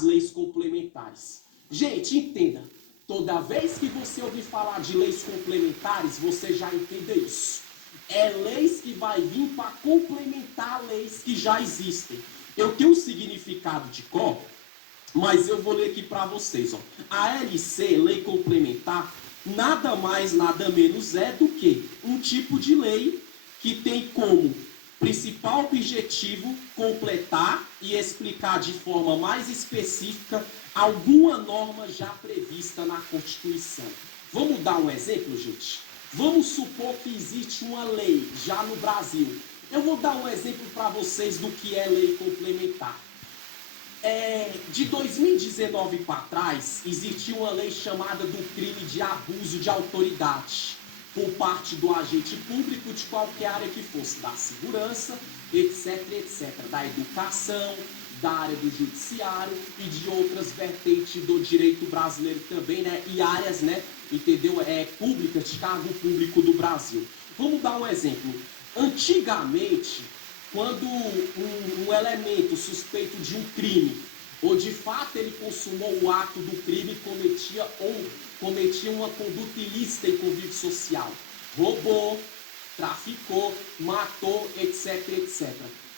as leis complementares. Gente, entenda, toda vez que você ouvir falar de leis complementares, você já entenda isso. É leis que vai vir para complementar leis que já existem. Eu tenho um significado de cor, mas eu vou ler aqui para vocês. Ó. A LC, Lei Complementar, nada mais, nada menos é do que um tipo de lei que tem como principal objetivo completar e explicar de forma mais específica alguma norma já prevista na Constituição. Vamos dar um exemplo, gente? Vamos supor que existe uma lei já no Brasil. Eu vou dar um exemplo para vocês do que é lei complementar. De 2019 para trás, existia uma lei chamada do crime de abuso de autoridade por parte do agente público de qualquer área que fosse, da segurança, etc, etc, da educação, da área do judiciário e de outras vertentes do direito brasileiro também, né? E áreas, né, entendeu? Públicas, de cargo público do Brasil. Vamos dar um exemplo. Antigamente, quando um elemento suspeito de um crime, ou de fato ele consumou o ato do crime, cometia uma conduta ilícita em convívio social, roubou, traficou, matou, etc, etc.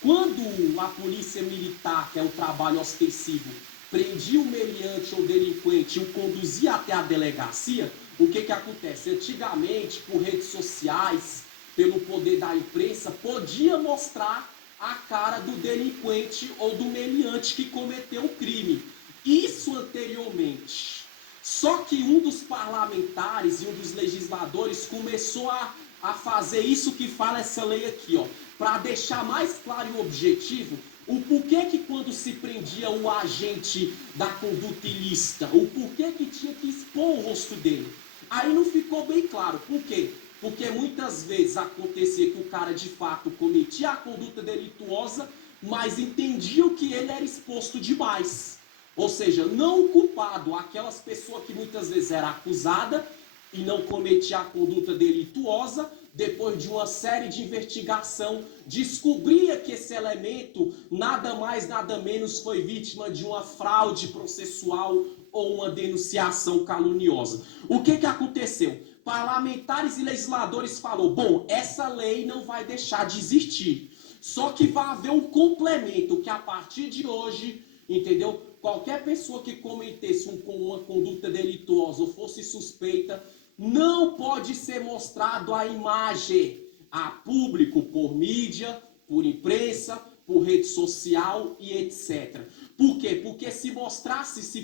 Quando a polícia militar, que é o trabalho ostensivo, prendia o meliante ou delinquente e o conduzia até a delegacia, o que acontece? Antigamente, por redes sociais, pelo poder da imprensa, podia mostrar a cara do delinquente ou do meliante que cometeu o crime. Isso anteriormente. Só que um dos parlamentares e um dos legisladores começou a fazer isso que fala essa lei aqui, ó, para deixar mais claro e objetivo o porquê que quando se prendia o agente da conduta ilícita, o porquê que tinha que expor o rosto dele. Aí não ficou bem claro. Por quê? Porque muitas vezes acontecia que o cara de fato cometia a conduta delituosa, mas entendia que ele era exposto demais. Ou seja, não o culpado, aquelas pessoas que muitas vezes era acusada e não cometia a conduta delituosa, depois de uma série de investigação, descobria que esse elemento nada mais, nada menos foi vítima de uma fraude processual ou uma denunciação caluniosa. O que aconteceu? Parlamentares e legisladores falaram, bom, essa lei não vai deixar de existir. Só que vai haver um complemento que a partir de hoje, entendeu? Qualquer pessoa que cometesse uma conduta delituosa ou fosse suspeita, não pode ser mostrado a imagem a público por mídia, por imprensa, por rede social e etc. Por quê? Porque se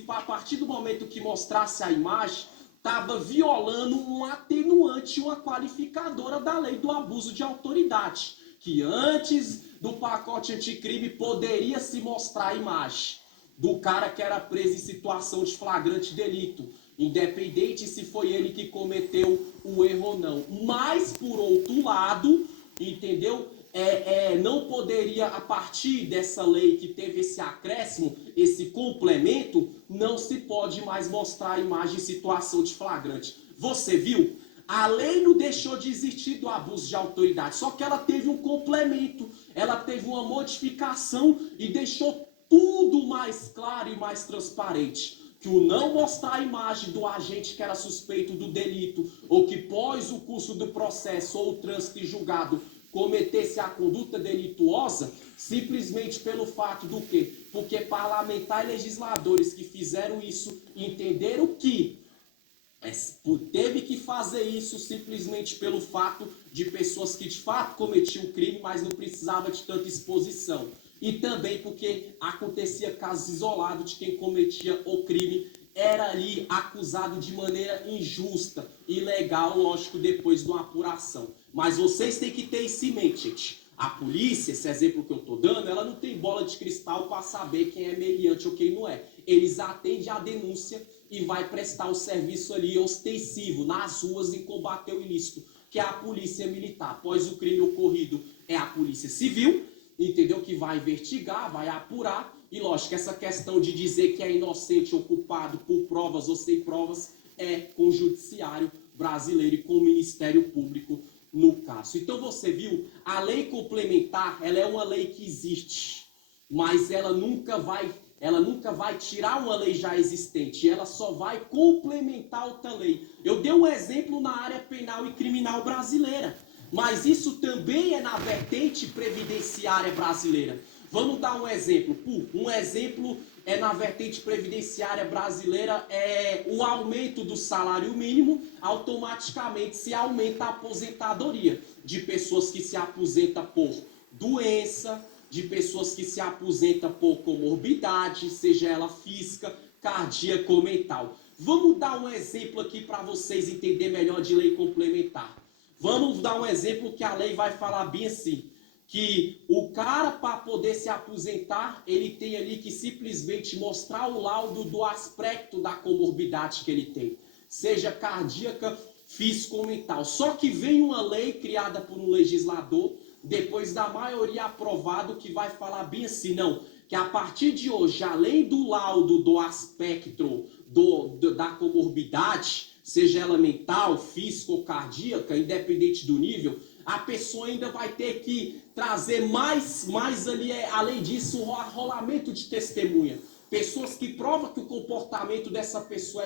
a partir do momento que mostrasse a imagem, estava violando um atenuante, uma qualificadora da lei do abuso de autoridade, que antes do pacote anticrime poderia se mostrar a imagem do cara que era preso em situação de flagrante delito, independente se foi ele que cometeu o erro ou não. Mas, por outro lado, entendeu? Não poderia, a partir dessa lei que teve esse acréscimo, esse complemento, não se pode mais mostrar a imagem em situação de flagrante. Você viu? A lei não deixou de existir do abuso de autoridade, só que ela teve um complemento, ela teve uma modificação e deixou tudo mais claro e mais transparente. Que o não mostrar a imagem do agente que era suspeito do delito, ou que pós o curso do processo ou o trânsito em julgado cometesse a conduta delituosa, simplesmente pelo fato do quê? Porque parlamentares e legisladores que fizeram isso entenderam que teve que fazer isso simplesmente pelo fato de pessoas que de fato cometiam o crime, mas não precisava de tanta exposição. E também porque acontecia casos isolados de quem cometia o crime era ali acusado de maneira injusta, ilegal, lógico, depois de uma apuração. Mas vocês têm que ter isso em mente, gente. A polícia, esse exemplo que eu estou dando, ela não tem bola de cristal para saber quem é meliante ou quem não é. Eles atendem a denúncia e vai prestar o serviço ali ostensivo nas ruas em combater o ilícito, que é a polícia militar. Após o crime ocorrido, é a polícia civil, entendeu? Que vai investigar, vai apurar. E lógico, essa questão de dizer que é inocente ou culpado por provas ou sem provas é com o judiciário brasileiro e com o Ministério Público no caso. Então você viu, a lei complementar, ela é uma lei que existe, mas ela nunca vai ela nunca vai tirar uma lei já existente, ela só vai complementar outra lei. Eu dei um exemplo na área penal e criminal brasileira, mas isso também é na vertente previdenciária brasileira. Vamos dar um exemplo. Um exemplo é na vertente previdenciária brasileira, é o aumento do salário mínimo, automaticamente se aumenta a aposentadoria de pessoas que se aposentam por doença, de pessoas que se aposentam por comorbidade, seja ela física, cardíaca ou mental. Vamos dar um exemplo aqui para vocês entenderem melhor de lei complementar. Vamos dar um exemplo que a lei vai falar bem assim, que o cara, para poder se aposentar, ele tem ali que simplesmente mostrar o laudo do aspecto da comorbidade que ele tem, seja cardíaca, física ou mental. Só que vem uma lei criada por um legislador, depois da maioria aprovado, que vai falar bem assim, não, que a partir de hoje, além do laudo do aspecto da comorbidade, seja ela mental, física ou cardíaca, independente do nível, a pessoa ainda vai ter que trazer mais ali, além disso, um arrolamento de testemunha. Pessoas que provam que o comportamento dessa pessoa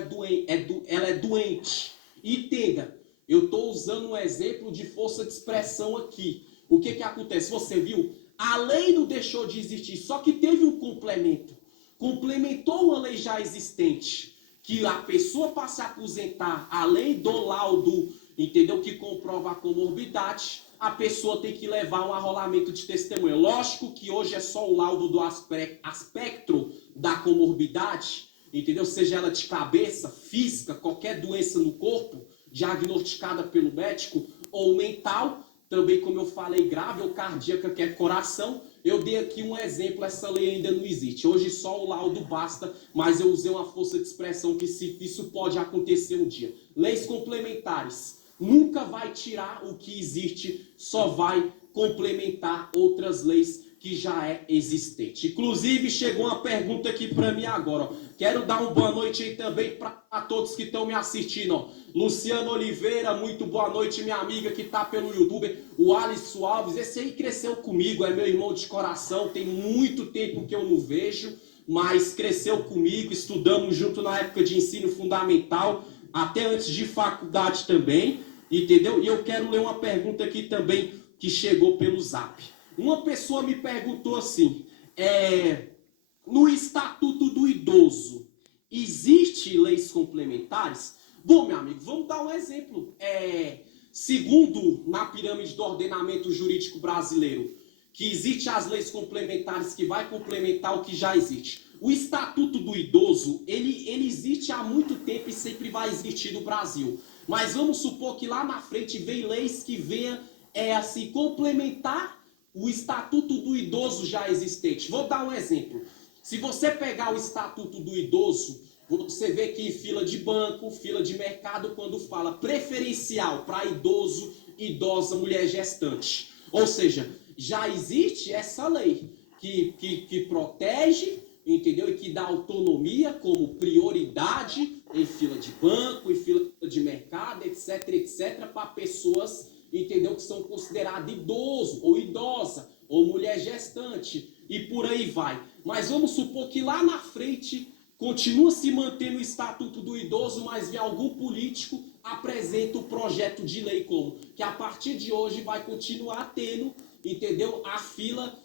ela é doente. Entenda, eu estou usando um exemplo de força de expressão aqui. O que acontece? Você viu? A lei não deixou de existir, só que teve um complemento. Complementou uma lei já existente, que a pessoa para se aposentar, além do laudo, entendeu? Que comprova a comorbidade, a pessoa tem que levar um arrolamento de testemunha. Lógico que hoje é só o laudo do aspecto da comorbidade, entendeu? Seja ela de cabeça, física, qualquer doença no corpo, diagnosticada pelo médico, ou mental, também, como eu falei, grave ou cardíaca, que é coração. Eu dei aqui um exemplo, essa lei ainda não existe. Hoje só o laudo basta, mas eu usei uma força de expressão que isso pode acontecer um dia. Leis complementares. Nunca vai tirar o que existe, só vai complementar outras leis que já é existente. Inclusive, chegou uma pergunta aqui para mim agora. Ó. Quero dar uma boa noite aí também para todos que estão me assistindo. Ó. Luciano Oliveira, muito boa noite, minha amiga que está pelo YouTube. O Alisson Alves, esse aí cresceu comigo, é meu irmão de coração. Tem muito tempo que eu não vejo, mas cresceu comigo, estudamos junto na época de ensino fundamental, até antes de faculdade também, entendeu? E eu quero ler uma pergunta aqui também que chegou pelo Zap. Uma pessoa me perguntou assim, no Estatuto do Idoso, existe leis complementares? Bom, meu amigo, vamos dar um exemplo. Segundo na pirâmide do ordenamento jurídico brasileiro, que existe as leis complementares que vai complementar o que já existe. O Estatuto do Idoso, ele existe há muito tempo e sempre vai existir no Brasil. Mas vamos supor que lá na frente vem leis que venham assim, complementar o Estatuto do Idoso já existente. Vou dar um exemplo. Se você pegar o Estatuto do Idoso, você vê que em fila de banco, fila de mercado, quando fala preferencial para idoso, idosa, mulher gestante. Ou seja, já existe essa lei que protege, entendeu? E que dá autonomia como prioridade em fila de banco, em fila de mercado, etc, para pessoas, entendeu? Que são consideradas idoso ou idosa ou mulher gestante e por aí vai. Mas vamos supor que lá na frente continua se mantendo o Estatuto do Idoso, mas vem algum político apresenta o projeto de lei como que a partir de hoje vai continuar tendo, entendeu? A fila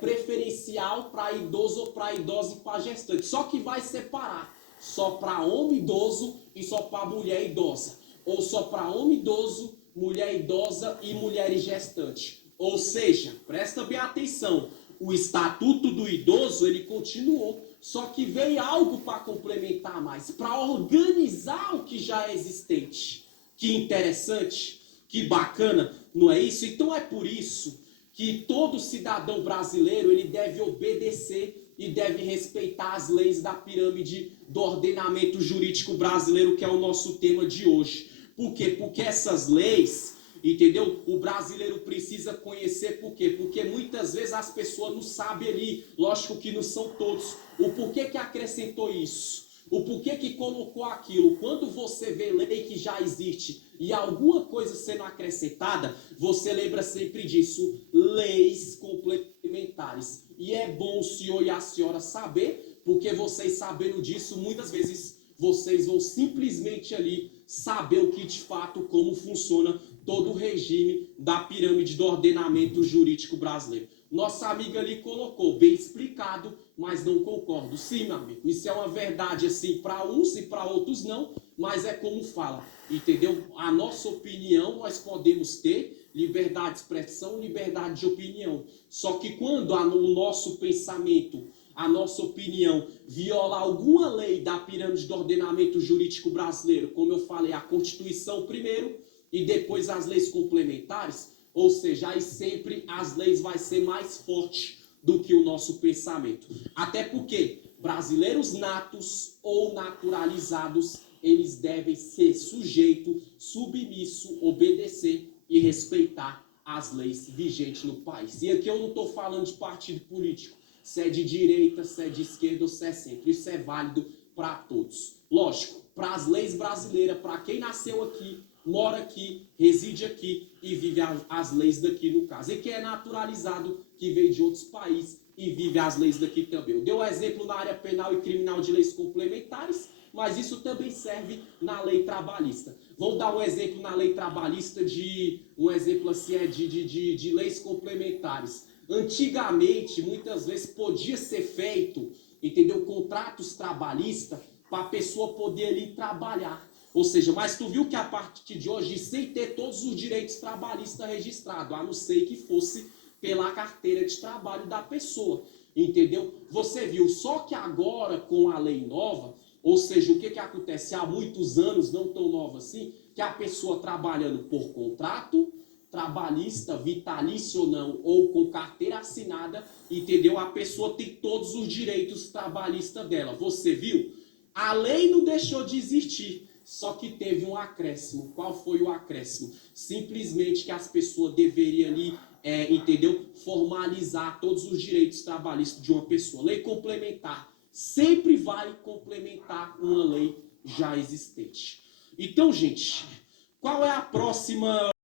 preferencial para idoso ou para idosa e para gestante. Só que vai separar só para homem idoso e só para mulher idosa. Ou só para homem idoso, mulher idosa e mulher gestante. Ou seja, presta bem atenção, o Estatuto do Idoso ele continuou, só que veio algo para complementar mais, para organizar o que já é existente. Que interessante, que bacana, não é isso? Então é por isso que todo cidadão brasileiro ele deve obedecer e deve respeitar as leis da pirâmide do ordenamento jurídico brasileiro, que é o nosso tema de hoje. Por quê? Porque essas leis, entendeu? O brasileiro precisa conhecer por quê? Porque muitas vezes as pessoas não sabem ali, lógico que não são todos, o porquê que acrescentou isso, o porquê que colocou aquilo. Quando você vê lei que já existe e alguma coisa sendo acrescentada, você lembra sempre disso, leis complementares. e é bom o senhor e a senhora saber, porque vocês sabendo disso, muitas vezes vocês vão simplesmente ali saber o que de fato, como funciona todo o regime da pirâmide do ordenamento jurídico brasileiro. Nossa amiga ali colocou, bem explicado, mas não concordo. Sim, meu amigo, isso é uma verdade assim para uns e para outros não, mas é como fala, entendeu? A nossa opinião nós podemos ter, liberdade de expressão, liberdade de opinião. Só que quando o nosso pensamento, a nossa opinião viola alguma lei da pirâmide do ordenamento jurídico brasileiro, como eu falei, a Constituição primeiro e depois as leis complementares, ou seja, aí sempre as leis vai ser mais forte do que o nosso pensamento. Até porque brasileiros natos ou naturalizados, eles devem ser sujeitos, submisso, obedecer e respeitar as leis vigentes no país. E aqui eu não estou falando de partido político, se é de direita, se é de esquerda ou se é centro. Isso é válido para todos. Lógico, para as leis brasileiras, para quem nasceu aqui, mora aqui, reside aqui e vive as leis daqui no caso. E quem é naturalizado, que veio de outros países e vive as leis daqui também. Eu dei um exemplo na área penal e criminal de leis complementares, mas isso também serve na lei trabalhista. Vou dar um exemplo na lei trabalhista um exemplo assim de leis complementares. Antigamente, muitas vezes podia ser feito, entendeu, contratos trabalhistas para a pessoa poder ali trabalhar. Ou seja, mas tu viu que a partir de hoje, sem ter todos os direitos trabalhistas registrados, a não ser que fosse pela carteira de trabalho da pessoa, entendeu? Você viu, só que agora com a lei nova, ou seja, o que acontece há muitos anos, não tão nova assim, que a pessoa trabalhando por contrato trabalhista, vitalício ou não, ou com carteira assinada, entendeu? A pessoa tem todos os direitos trabalhistas dela. Você viu? A lei não deixou de existir, só que teve um acréscimo. Qual foi o acréscimo? Simplesmente que as pessoas deveriam ali, entendeu? Formalizar todos os direitos trabalhistas de uma pessoa. Lei complementar sempre vai complementar uma lei já existente. Então, gente, qual é a próxima